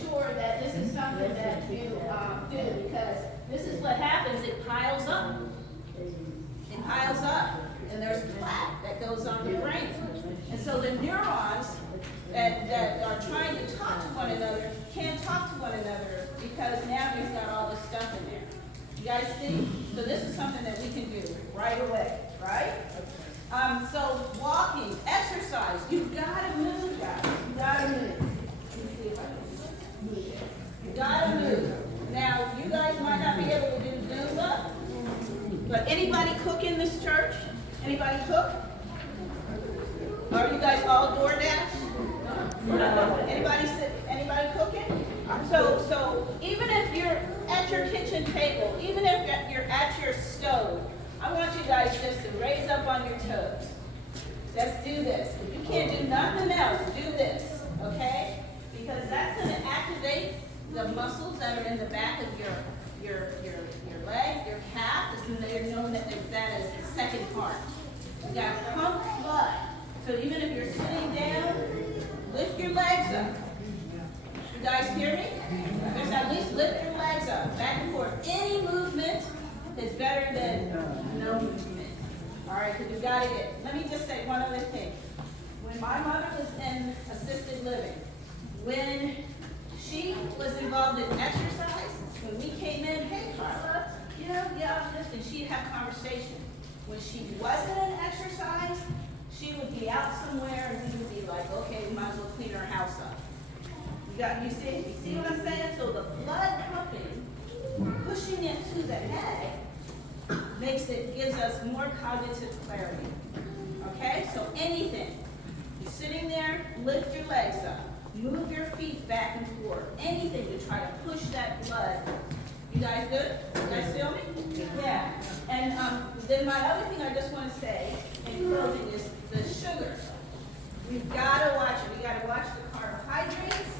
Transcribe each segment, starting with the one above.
sure that this is something that you do, because this is what happens. It piles up. It piles up, and there's plaque that goes on the brain. And so the neurons that are trying to talk to one another can't talk to one another because now we've got all this stuff in there. You guys see? So this is something that we can do right away, right? So walking, exercise, you've got to move, guys. You got to move. You got to move. Now, you guys might not be able to do Zumba, but anybody cook in this church? Anybody cook? Are you guys all DoorDash? Anybody cooking? So even if you're at your kitchen table, even if you're at your stove, I want you guys just to raise up on your toes. Let's do this. If you can't do nothing else, do this, okay? Because that's going to activate the muscles that are in the back of your leg, your calf. They're known that as the second heart. You got to pump blood. So even if you're sitting down, lift your legs up. You guys hear me? Just at least lift your legs up, back and forth. Any movement is better than no movement. All right, because you got to get. Let me just say one other thing. When my mother was in assisted living, when she was involved in exercise, when we came in, hey Carla, and she'd have conversation. When she wasn't in exercise, she would be out somewhere and we would be like, okay, we might as well clean our house up. You see what I'm saying? So the blood pumping, pushing it to the head, gives us more cognitive clarity. Okay? So anything. You're sitting there, lift your legs up. Move your feet back and forth. Anything to try to push that blood. You guys good? You guys feel me? Yeah. And then my other thing I just want to say in closing is the sugar. We've got to watch it. We got to watch the carbohydrates.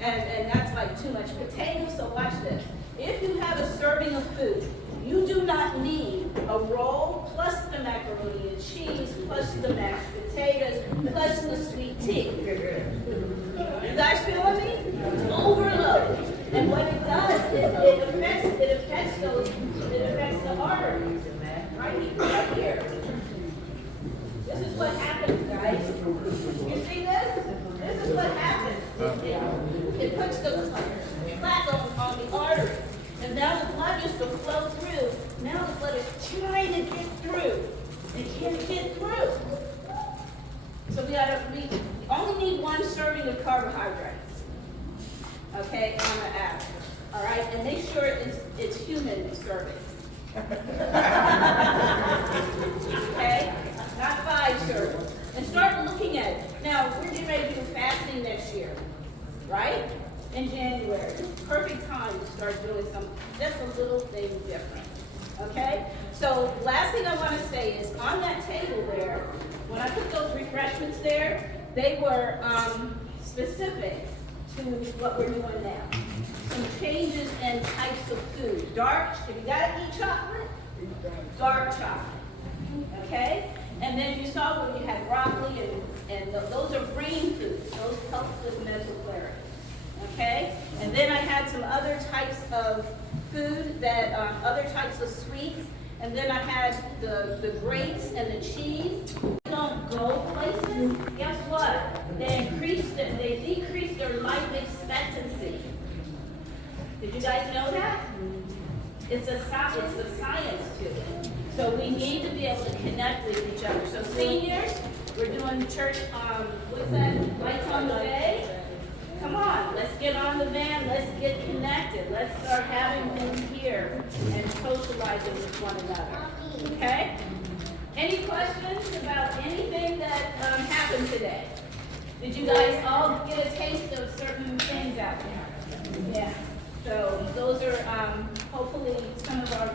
And that's like too much potato, so watch this. If you have a serving of food, you do not need a roll plus the macaroni and cheese plus the mashed potatoes plus the sweet tea. You guys feeling me? It's overload. And what it does is it affects the arteries. Right here. This is what happens, guys. You see this? This is what happens. It puts the plaque on the artery. And now the blood used to flow through. Now the blood is trying to get through. It can't get through. So we only need one serving of carbohydrates. Okay, on the average. All right, and make sure it's human serving. Okay, not 5 servings. And start looking at it. Now we're getting ready to do fasting next year, right? In January. Perfect time to start doing just a little thing different. Okay? So last thing I want to say is on that table there, when I put those refreshments there, they were specific to what we're doing now. Some changes in types of food. Dark, if you gotta eat chocolate, dark chocolate. Okay? And then you saw where you had broccoli and those are brain foods. Those help with mental clarity. Okay? And then I had some other types of food other types of sweets. And then I had the grapes and the cheese. They don't go places. Guess what? They decrease their life expectancy. Did you guys know that? It's a science to it. So we need to be able to connect with each other. So seniors, we're doing church, what's that? Lights on the Bay? Come on, let's get on the van, let's get connected. Let's start having them here and socializing with one another. Okay? Any questions about anything that happened today? Did you guys all get a taste of certain things out there? Yeah. So those are hopefully some of our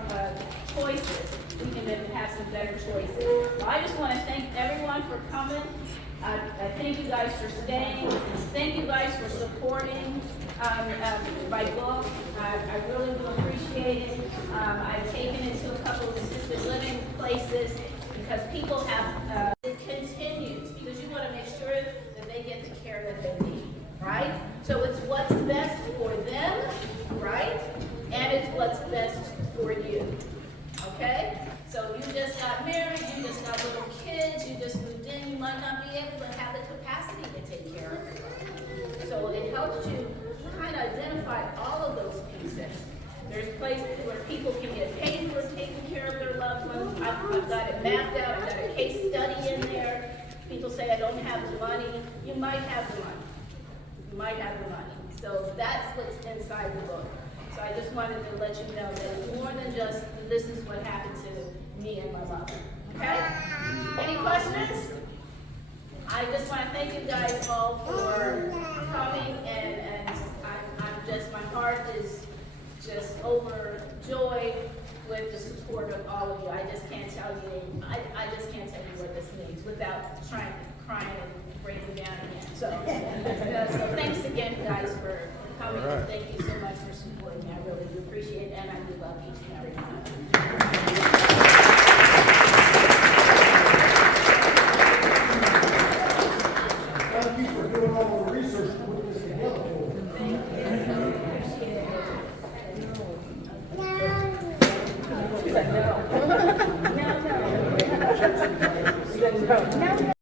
choices. We can then have some better choices. Well, I just want to thank everyone for coming. I thank you guys for staying. Thank you guys for supporting my book. I really do appreciate it. I've taken it to a couple of assisted living places because people have, it continues because you want to make sure that they get the care that they need, right? So it's what's best helps you kind of identify all of those pieces. There's places where people can get paid for taking care of their loved ones. I've got it mapped out. I've got a case study in there. People say I don't have the money. You might have the money. You might have the money. So that's what's inside the book. So I just wanted to let you know that it's more than just this is what happened to me and my mother. Okay? Any questions? I just want to thank you guys all for coming, and I'm just, my heart is just overjoyed with the support of all of you. I just can't tell you, I just can't tell you what this means without crying and breaking down again. So thanks again, guys, for coming. Right. Thank you so much for supporting me. I really do appreciate it, and I do love each and every one of you. Thank you for doing all the research to put this together. Thank you. Appreciate it. No.